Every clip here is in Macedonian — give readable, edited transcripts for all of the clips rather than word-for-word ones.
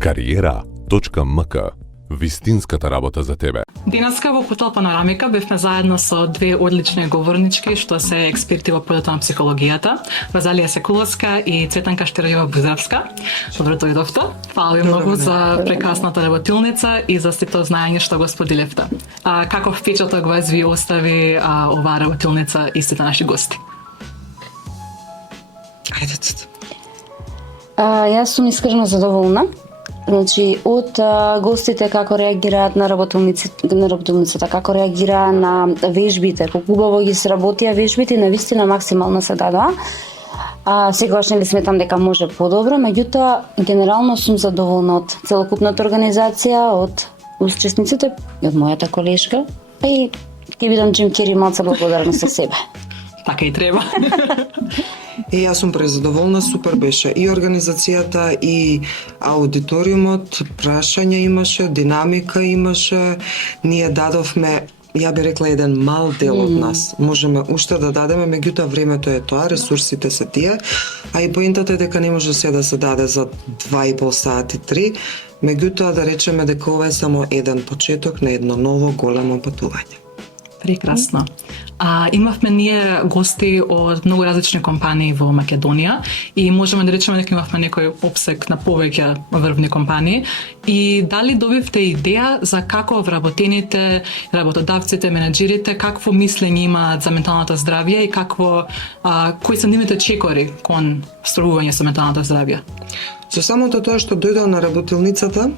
Кариера.мк. Вистинската работа за тебе. Денеска во Хотел Панорамика бевме заедно со две одлични говорнички што се експерти во полето на психологијата, Розалија Секуловска и Цветанка Штиројева-Бузевска. Добро дојдовте. Фала ви многу за прекрасната работилница и за сите знаење што го споделивте. Каков впечаток вас ви остави оваа работилница и сите наши гости? Јас сум искрено задоволна. Значи, од гостите како реагираат на работилницата, како реагира на вежбите, колку убаво ги сработија вежбите, навистина максимално се дадоа. Секогаш нели сметам дека може подобро, меѓутоа генерално сум задоволна од целокупната организација, од учесниците и од мојата колешка, и ќе бидам Джим Кери малце благодарна со себе. Така и треба. И јас сум презадоволна, супер беше и организацијата и аудиториумот, прашања имаше, динамика имаше, ние дадовме, ја би рекла, еден мал дел од нас. Можеме уште да дадеме, меѓутоа времето е тоа, ресурсите се тие, а и поентата е дека не може се да се даде за 2,5 сати, 3, меѓутоа да речеме дека ова е само еден почеток на едно ново големо патување. Прекрасно. Имавме ние гости од многу различни компании во Македонија и можеме да речеме дека имавме некој опсек на повеќе врвни компании. И дали добивте идеја за како вработените, работодавците, менаџерите, какво мислење имаат за менталното здравје и кои се нивните чекори кон строгување со менталното здравје? Со самото тоа што дојдов на работилницата,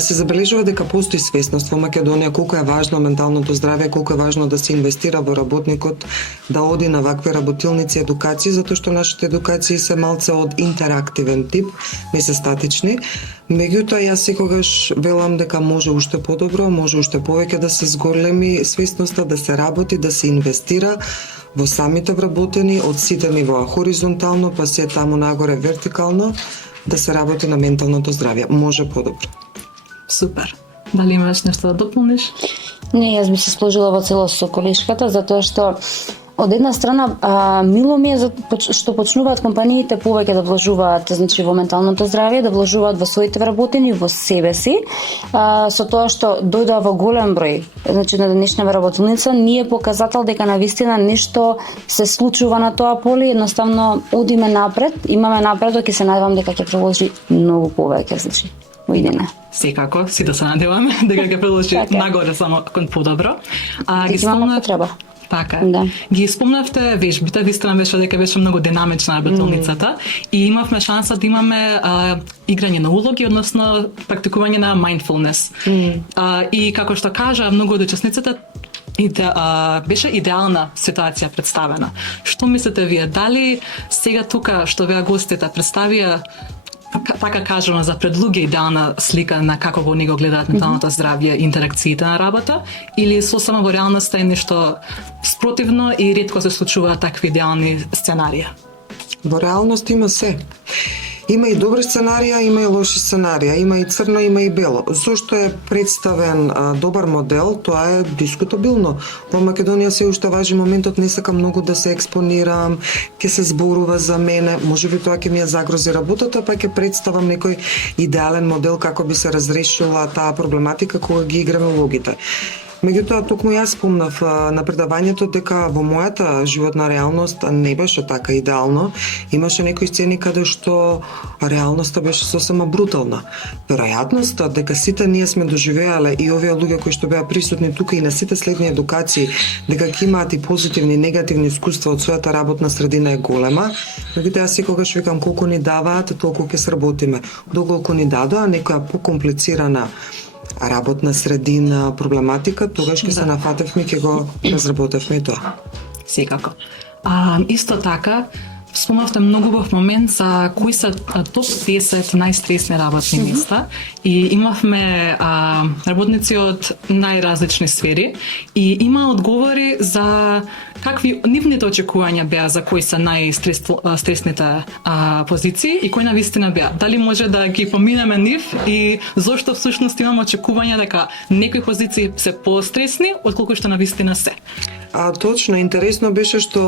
се забележува дека постои свесност во Македонија колку е важно менталното здравје, колку е важно да се инвестира во работникот, да оди на вакви работилници, едукации, затоа што нашите едукации се малце од интерактивен тип, не се статични. Меѓутоа, јас секогаш велам дека може уште подобро, може уште повеќе да се зголеми свесноста, да се работи, да се инвестира во самите вработени од сите нивоа, хоризонтално, па се таму нагоре вертикално, да се работи на менталното здравје. Може подобро. Супер. Дали имаш нешто да дополниш? Не, јас би се сложила во целост со колешката, затоа што од една страна мило ми е што почнуваат компаниите повеќе да вложуваат, значи, во менталното здравје, да вложуваат во своите вработени, во себе си, со тоа што дојдоа во голем број, значи на денешната работилница, не е показател дека навистина нешто се случува на тоа поле, едноставно одиме напред, имаме напредок и се надевам дека ќе продолжи многу повеќе, значи, во идене. Секако, си да се надеваме дека ќе продолжи нагоре само кон подобро. Ги спомнав потреба. Така. Да. Ги спомнавте вежбите, вистина беше дека беше многу динамична работилницата и имавме шанса да имаме играње на улоги, односно практикување на mindfulness. И како што кажа многу од учесниците, беше идеална ситуација представена. Што мислите вие? Дали сега тука што веа гостите представија, така кажано, за пред луѓе идеална слика на како го него гледаат менталното здравје и интеракциите на работа, или сосема во реалноста е нешто спротивно и ретко се случуваат такви идеални сценарија? Во реалност има се. Има и добри сценарија, има и лоши сценарија, има и црно, има и бело. Зошто е представен добар модел, тоа е дискутабилно. Во Македонија се уште важи моментот, не сакам многу да се експонирам, ќе се зборува за мене, можеби тоа ќе ми ја загрози работата, па ќе представам некој идеален модел како би се разрешила таа проблематика кога ги играме улогите. Меѓутоа, токму јас спомнав на предавањето дека во мојата животна реалност не беше така идеално. Имаше некои сцени каде што реалноста беше сосема брутална. Веројатноста дека сите ние сме доживеале и овие луѓе кои што беа присутни тука и на сите следни едукации, дека ќе имаат и позитивни и негативни искуства од својата работна средина е голема. Меѓутоа, јас секогаш викам колку ни даваат, толку ќе сработиме. Доколку ни дадоа некоја покомплицирана работна средина, проблематика, тогаш ќе се нафатевме и ќе го разработевме и тоа. Секако. Исто така, спомнавте многу убав момент за кои се топ 10 најстресни работни места и имавме работници од најразлични сфери и има одговори за какви нивните очекувања беа за кои се најстресните позиции и кои навистина беа. Дали може да ги поминеме нив и зошто всушност имаме очекувања дека некои позиции се постресни отколку што навистина се? Точно, интересно беше што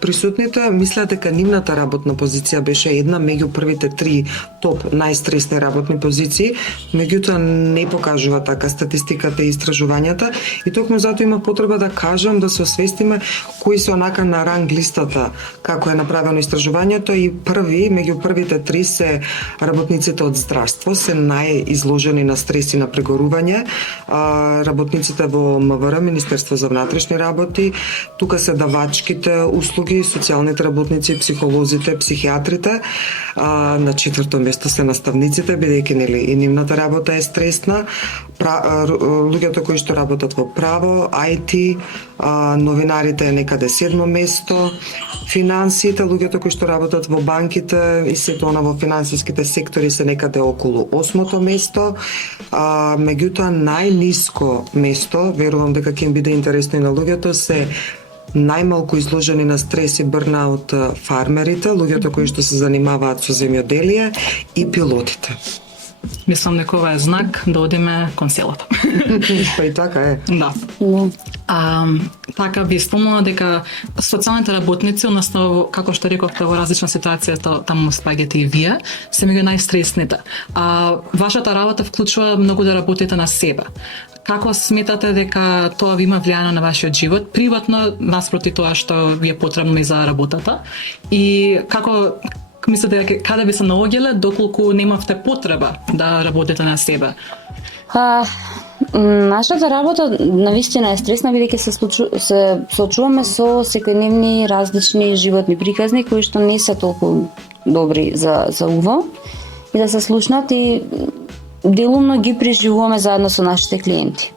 присутните мислеа дека нивната работна позиција беше една меѓу првите 3 топ најстресни работни позиции, меѓутоа не покажува така статистиката и истражувањата и токму затоа има потреба да кажам да се освестиме кои се онака на ранг листата како е направено истражувањето и меѓу првите 3 се работниците од здравство, се најизложени на стрес и на прегорување, работниците во МВР, Министерство за внатрешни работи, тука се давачките услуги, социјалните работници, психолозите, психијатрите, на 4-то место се наставниците, бидејќи нели и нивната работа е стресна, луѓето кои што работат во право, IT, новинарите е некаде 7-мо место, финансите, луѓето кои што работат во банките и сето она во финансиските сектори се некаде околу 8-то место, меѓутоа најниско место, верувам дека ќе им биде интересно и на луѓето, се најмалку изложени на стрес и бърнаут фармерите, луѓето кои што се занимаваат со земјоделие и пилотите. Мислам дека ова е знак да одиме кон селото. Па и така е. Да. Така би спомнала дека социјалните работници, односно како што рековте во различна ситуација, таму спаѓате и вие, се меѓу најстресните. Вашата работа вклучува многу да работите на себе. Како сметате дека тоа ви има влијано на вашиот живот, приватно наспроти тоа што ви е потребно и за работата? И како мислите дека каде би се наоѓале доколку немавте потреба да работите на себе? Нашата работа навистина е стресна, бидејќи се соочуваме со секојдневни различни животни приказни кои што не се толку добри за уво и да се слушнат и делумно ги преживуваме заедно со нашите клиенти.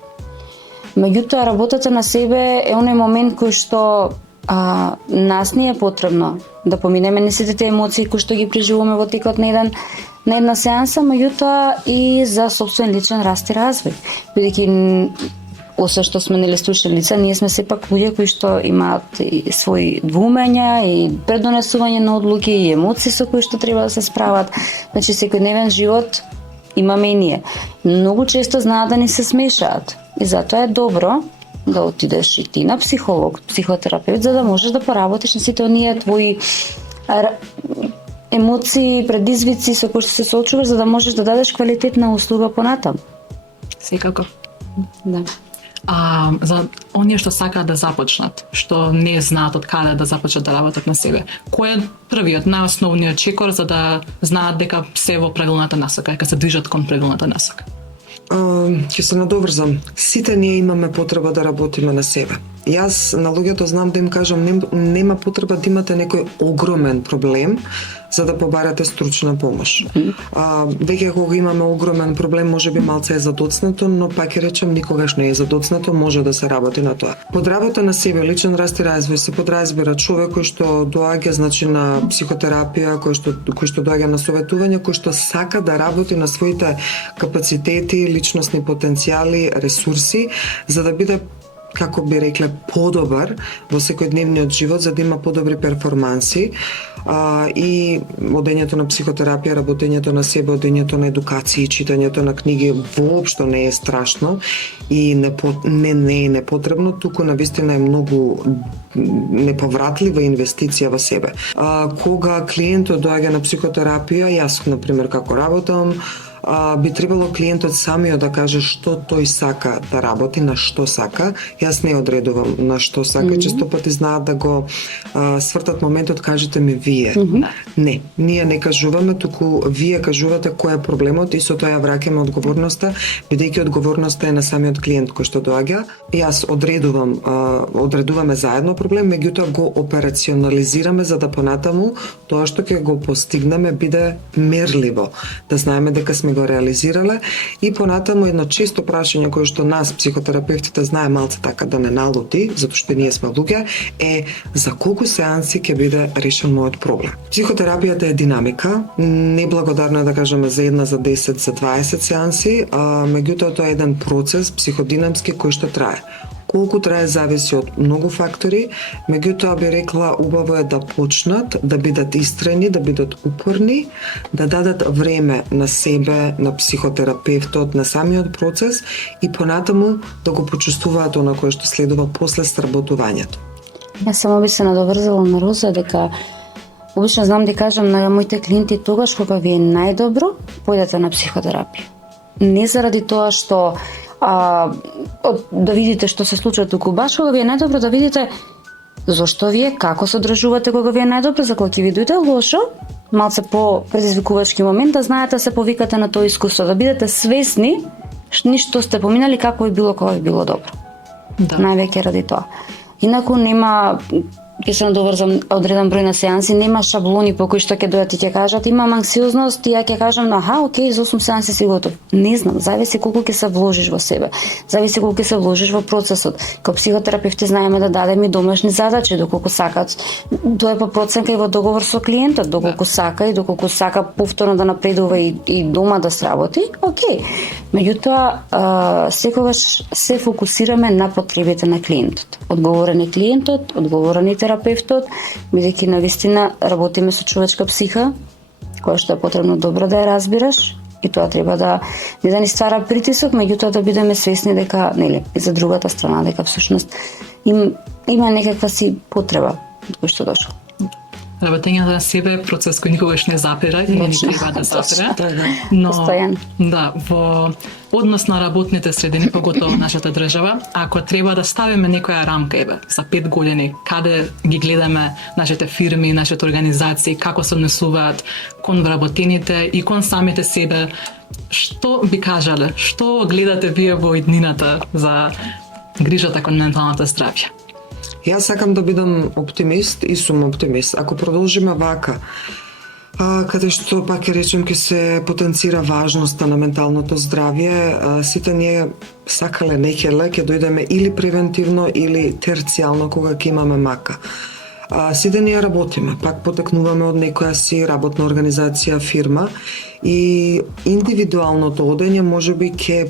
Меѓутоа, работата на себе е оној момент кој што нас не е потребно да поминеме не сите тие емоции кои што ги преживуваме во текот на една сеанса, меѓутоа и за сопствен личен раст и развој. Бидејќи освен што сме нели стручни лица, ние сме сепак луѓе кои што имаат и своји двумења и предонесување на одлуки и емоции со кои што треба да се справат. Значи секојдневен живот имаме и ние. Многу често знаат да ни се смешаат и затоа е добро да отидеш и ти на психолог, психотерапевт, за да можеш да поработиш на сите оние твои емоции, предизвици со кои што се соочуваш, за да можеш да дадеш квалитетна услуга понатаму. Секако. Да. За оние што сакаат да започнат, што не знаат од каде да започнат да работат на себе, кој е првиот, најосновниот чекор за да знаат дека се во правилната насока, дека се движат кон правилната насока? Ќе се надоврзам. Сите ние имаме потреба да работиме на себе. Јас на луѓето знам да им кажам нема потреба да имате некој огромен проблем за да побарате стручна помош. Веќе кога имаме огромен проблем, можеби малце е задоцнато, но пак ќе речем никогаш не е задоцнато, може да се работи на тоа. Под работа на себе, личен раст и развој се подразбира човек кој што доаѓа на психотерапија, кој што доаѓа на советување, кој што сака да работи на своите капацитети, личностни потенцијали, ресурси, за да биде како би рекле, подобар во секојдневниот живот, за да има подобри перформанси. И одењето на психотерапија, работењето на себе, одењето на едукација, читањето на книги воопшто не е страшно и не е непотребно, туку навистина е многу неповратлива инвестиција во себе. Кога клиентот доаѓа на психотерапија, јас, например, како работам, би требало клиентот самиот да каже што тој сака да работи, на што сака. Јас не одредувам на што сака, често пати знаат да го свртат моментот, кажете ми вие. Не, ние не кажуваме, туку вие кажувате кој е проблемот и со тоа ја враќаме одговорноста, бидејќи одговорноста е на самиот клиент кој што доаѓа. Јас одредуваме заедно проблем, меѓутоа го операционализираме за да понатаму тоа што ќе го постигнеме биде мерливо, да знаеме дека сме го реализирале и понатаму едно често прашање кое што нас психотерапевтите знае малце така да не налути, затоа што ние сме луѓе, е за колку сеанси ќе биде решен мојот проблем. Психотерапијата е динамика, неблагодарно е да кажеме за 1, за 10, за 20 сеанси, меѓутоа тоа е еден процес психодинамски кој што трае Колку трае зависи од многу фактори, меѓутоа би рекла убаво е да почнат, да бидат истрени, да бидат упорни, да дадат време на себе, на психотерапевтот, на самиот процес и понатаму да го почувствуваат она кое што следува после сработувањето. Јас само би се надоврзала на Роза дека обично знам да кажам на моите клиенти тогаш кога ви е најдобро, појдете на психотерапија. Не заради тоа што да видите што се случува туку, баш кога ви е најдобро да видите зошто вие, како се одржувате кога ви е најдобро, за кога ќе ви дојде лошо, малце по предизвикувачки момент, да знаете да се повикате на тоа искуство, да бидете свесни ништо сте поминали како би било кога би било добро. Да. Највеќе ради тоа. Инаку нема, ќе се надоврзам одреден број на сеанси, нема шаблони по кои што ќе дојдат и ќе кажат имам анксиозност и ја ќе кажам окей, за 8 сеанси си готов. Не знам, зависи колку ќе се вложиш во себе, зависи колку ќе се вложиш во процесот. Како психотерапевти знаеме да дадеме и домашни задачи доколку сакат. Тоа е по проценка и во договор со клиентот, доколку сака и доколку сака повторно да напредува и дома да сработи, окей. Меѓутоа, секогаш се фокусираме на потребите на клиентот. Одговорен е клиентот, одговорен е терапевтот, бидејќи навистина работиме со човечка психа, која што е потребно добро да ја разбираш, и тоа треба да не да ни ствара притисок, меѓутоа да бидеме свесни дека, нели, и за другата страна дека всушност има некаква си потреба од кој што дошол. Работењето на себе е процес кој никогаш не запира и не треба да запира. Но Постојано. да, во однос на работните средини, поготово нашата држава, ако треба да ставиме некоја рамка за 5 години, каде ги гледаме нашите фирми, нашите организации, како се однесуваат кон вработените и кон самите себе, што би кажале, што гледате вие во иднината за грижата кон менталната здравје? Јас сакам да бидам оптимист и сум оптимист. Ако продолжиме вака, каде што пак ќе речем ќе се потенцира важноста на менталното здравје, сите ние сакале нехеле ќе дојдеме или превентивно или терцијално кога ќе имаме мака. Сите ние работиме, пак потекнуваме од некоја си работна организација, фирма и индивидуалното одење можеби ќе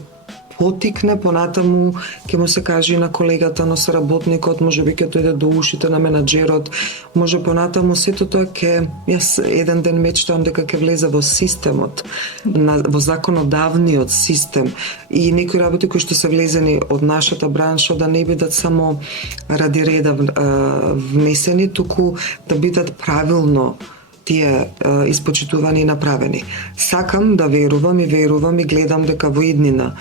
потикне понатаму, ќе му се каже и на колегата, на соработникот, можеби ќе дојде до ушите на менаџерот, може понатаму сето тоа ќе, јас еден ден мечтам дека ќе влезе во системот, во законодавниот систем и некои работи кои што се влезени од нашата бранша да не бидат само ради реда внесени, туку да бидат правилно тие испочитувани и направени. Сакам да верувам и гледам дека во иднина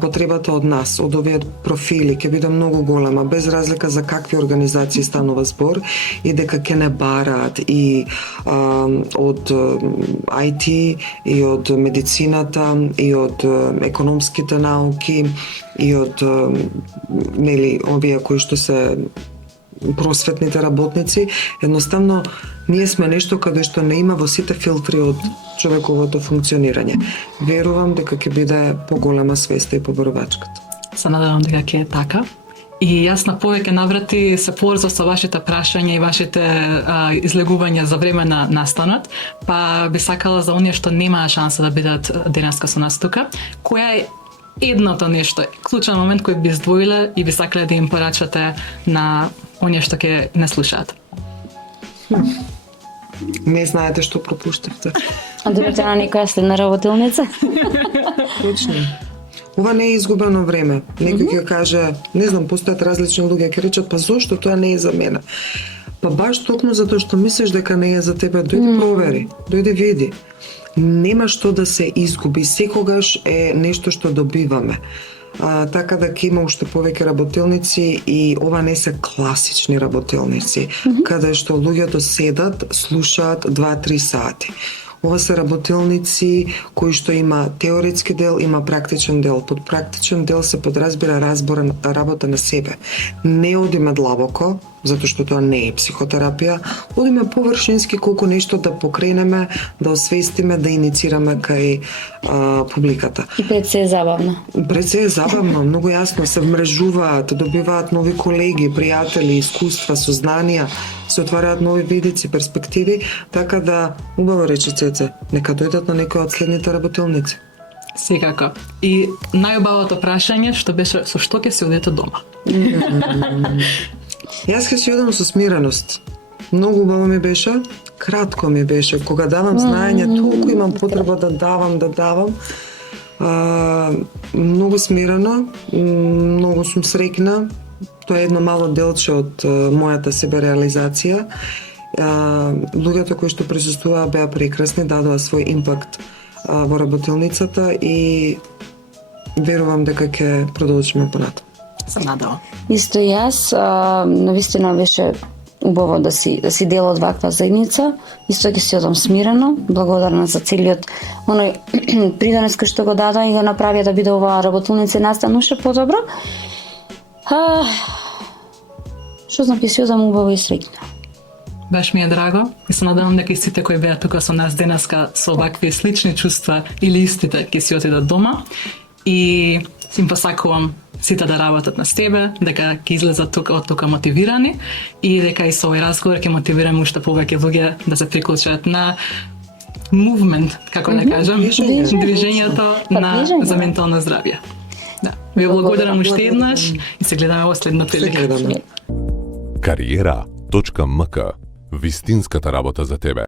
потребата од нас, од овие профили ќе биде многу голема, без разлика за какви организации станува збор и дека ќе не бараат и од IT и од медицината и од економските науки и од нели овие кои што се просветните работници, едноставно ние сме нешто каде што не има во сите филтри од човековото функционирање. Верувам дека ќе биде поголема свеста и поборувачката. Се надевам дека ќе е така. И јас на повеќе наврати се поврзав со вашите прашања и вашите излегувања за време на настанот, па би сакала за оние што немаа шанса да бидат денеска со нас тука, која е едното нешто, клучен момент кој би издвоиле и би сакале да им порачате на оние што ќе не слушаат? Не знаете што пропуштавте. Одите на некоја следна работилница? Точно. Ова не е изгубено време. Некој ќе каже, не знам, постојат различни луѓе, ќе речат, па зошто тоа не е за мене? Па баш токму затоа што мислиш дека не е за тебе, дојди провери, дојди види. Нема што да се изгуби, секогаш е нешто што добиваме. Така да ќе има уште повеќе работилници и ова не се класични работилници, каде што луѓето седат, слушаат 2-3 сати. Ова се работилници кои што има теоретски дел, има практичен дел. Под практичен дел се подразбира работа на себе. Не одиме длабоко, затоа што тоа не е психотерапија, одиме површински колку нешто да покренеме, да освестиме, да иницираме кај публиката. И пред се е забавно. Пред се е забавно, многу јасно, се вмрежуваат, добиваат нови колеги, пријатели, искуства, сознанија, се отвараат нови видици, перспективи, така да убаво рече Цеце, нека дојдат на некоја од следните работилници. Секако. И најубавото прашање што беше со што ќе се одите дома? Јас ќе си одам со смиреност. Многу убаво ми беше, кратко ми беше. Кога давам знаење, толку имам потреба да давам. Многу смирено, многу сум среќна. Тоа е едно мало делче од мојата себереализација. Луѓето кои што присуствуваа беа прекрасни, дадоа свој импакт во работилницата и верувам дека ќе продолжиме понатаму. Се надевам. Исто и јас, навистина беше убаво да си дел од ваква заедница. Исто ќе си одам смирено, благодарна за целиот оној придонес кој што го дадоа и го направија да биде оваа работилница и настан уште подобро. Што знам, ќе си одам убаво и среќна. Баш ми е драго и се надевам дека и сите кои беа тука со нас денеска со вакви слични чувства или истите ќе си отидат дома и си им посакувам сите да работат на себе, дека ќе излезат од тука мотивирани и дека и со овој разговор ќе мотивираме уште повеќе луѓе да се приклучат на movement, како да кажам, движењето за ментално здравје. Да. Ви благодарам уште еднаш и се гледаме во следна прилика. Кариера.мк. Вистинската работа за тебе.